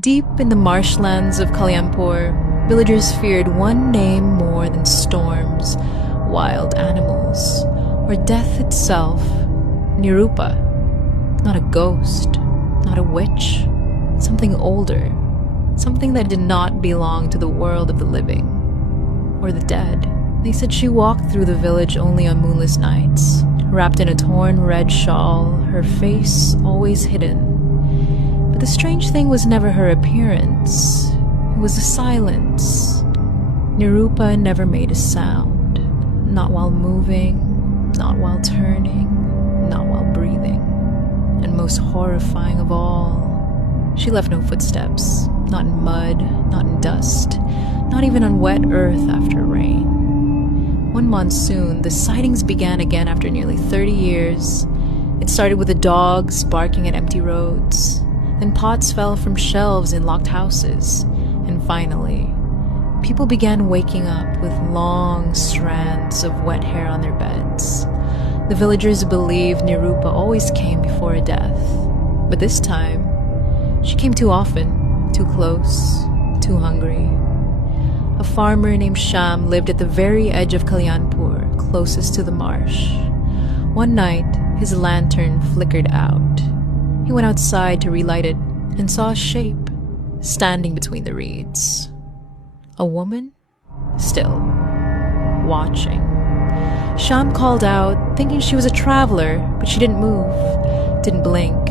Deep in the marshlands of Kalyanpur, villagers feared one name more than storms, wild animals, or death itself. Nirupa. Not a ghost, not a witch, something older, something that did not belong to the world of the living or the dead. They said she walked through the village only on moonless nights, wrapped in a torn red shawl, her face always hidden. But the strange thing was never her appearance. It was the silence. Nirupa never made a sound. Not while moving, not while turning, not while breathing. And most horrifying of all, she left no footsteps. Not in mud, not in dust, not even on wet earth after rain. One monsoon, the sightings began again after nearly 30 years. It started with the dogs barking at empty roads. Then pots fell from shelves in locked houses. And finally, people began waking up with long strands of wet hair on their beds. The villagers believed Nirupa always came before a death. But this time, she came too often, too close, too hungry. A farmer named Sham lived at the very edge of Kalyanpur, closest to the marsh. One night, his lantern flickered out. He went outside to relight it and saw a shape standing between the reeds. A woman? Still, watching. Sham called out, thinking she was a traveler, but she didn't move, didn't blink,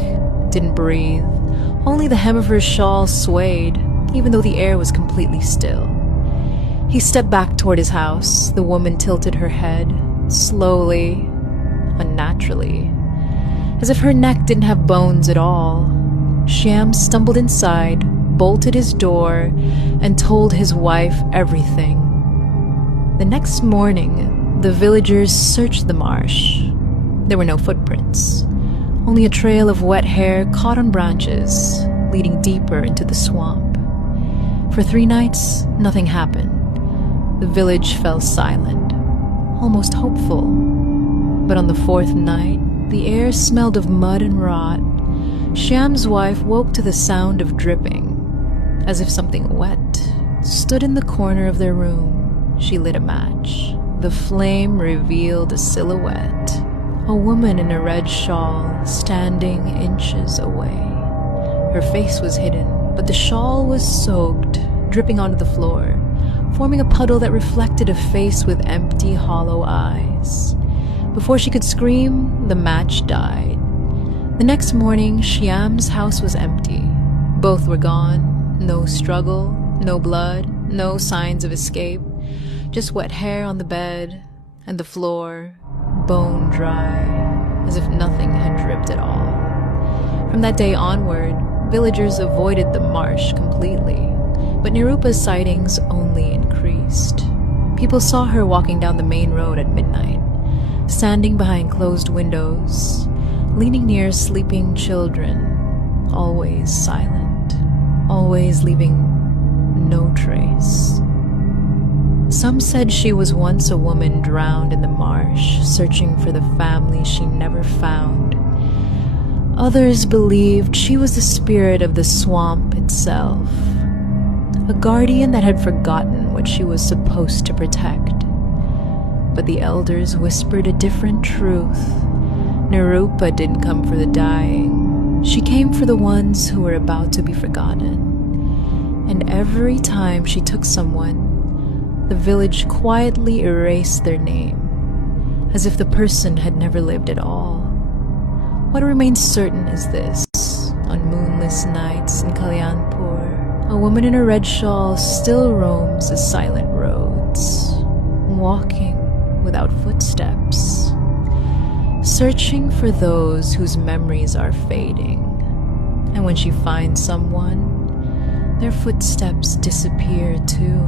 didn't breathe. Only the hem of her shawl swayed, even though the air was completely still. He stepped back toward his house. The woman tilted her head, slowly, unnaturally, as if her neck didn't have bones at all. Sham stumbled inside, bolted his door, and told his wife everything. The next morning, the villagers searched the marsh. There were no footprints, only a trail of wet hair caught on branches, leading deeper into the swamp. For 3 nights, nothing happened. The village fell silent, almost hopeful. But on the 4th night, the air smelled of mud and rot. Sham's wife woke to the sound of dripping, as if something wet stood in the corner of their room. She lit a match. The flame revealed a silhouette, a woman in a red shawl standing inches away. Her face was hidden, but the shawl was soaked, dripping onto the floor, forming a puddle that reflected a face with empty, hollow eyes. Before she could scream, the match died. The next morning, Shyam's house was empty. Both were gone. No struggle, no blood, no signs of escape. Just wet hair on the bed and the floor, bone dry, as if nothing had dripped at all. From that day onward, villagers avoided the marsh completely, but Nirupa's sightings only increased. People saw her walking down the main road at midnight, standing behind closed windows, leaning near sleeping children, always silent, always leaving no trace. Some said she was once a woman drowned in the marsh, searching for the family she never found. Others believed she was the spirit of the swamp itself, a guardian that had forgotten what she was supposed to protect. But the elders whispered a different truth. Nirupa didn't come for the dying. She came for the ones who were about to be forgotten. And every time she took someone, the village quietly erased their name, as if the person had never lived at all. What remains certain is this: on moonless nights in Kalyanpur, a woman in a red shawl still roams the silent roads, walking without footsteps, searching for those whose memories are fading. And when she finds someone, their footsteps disappear too.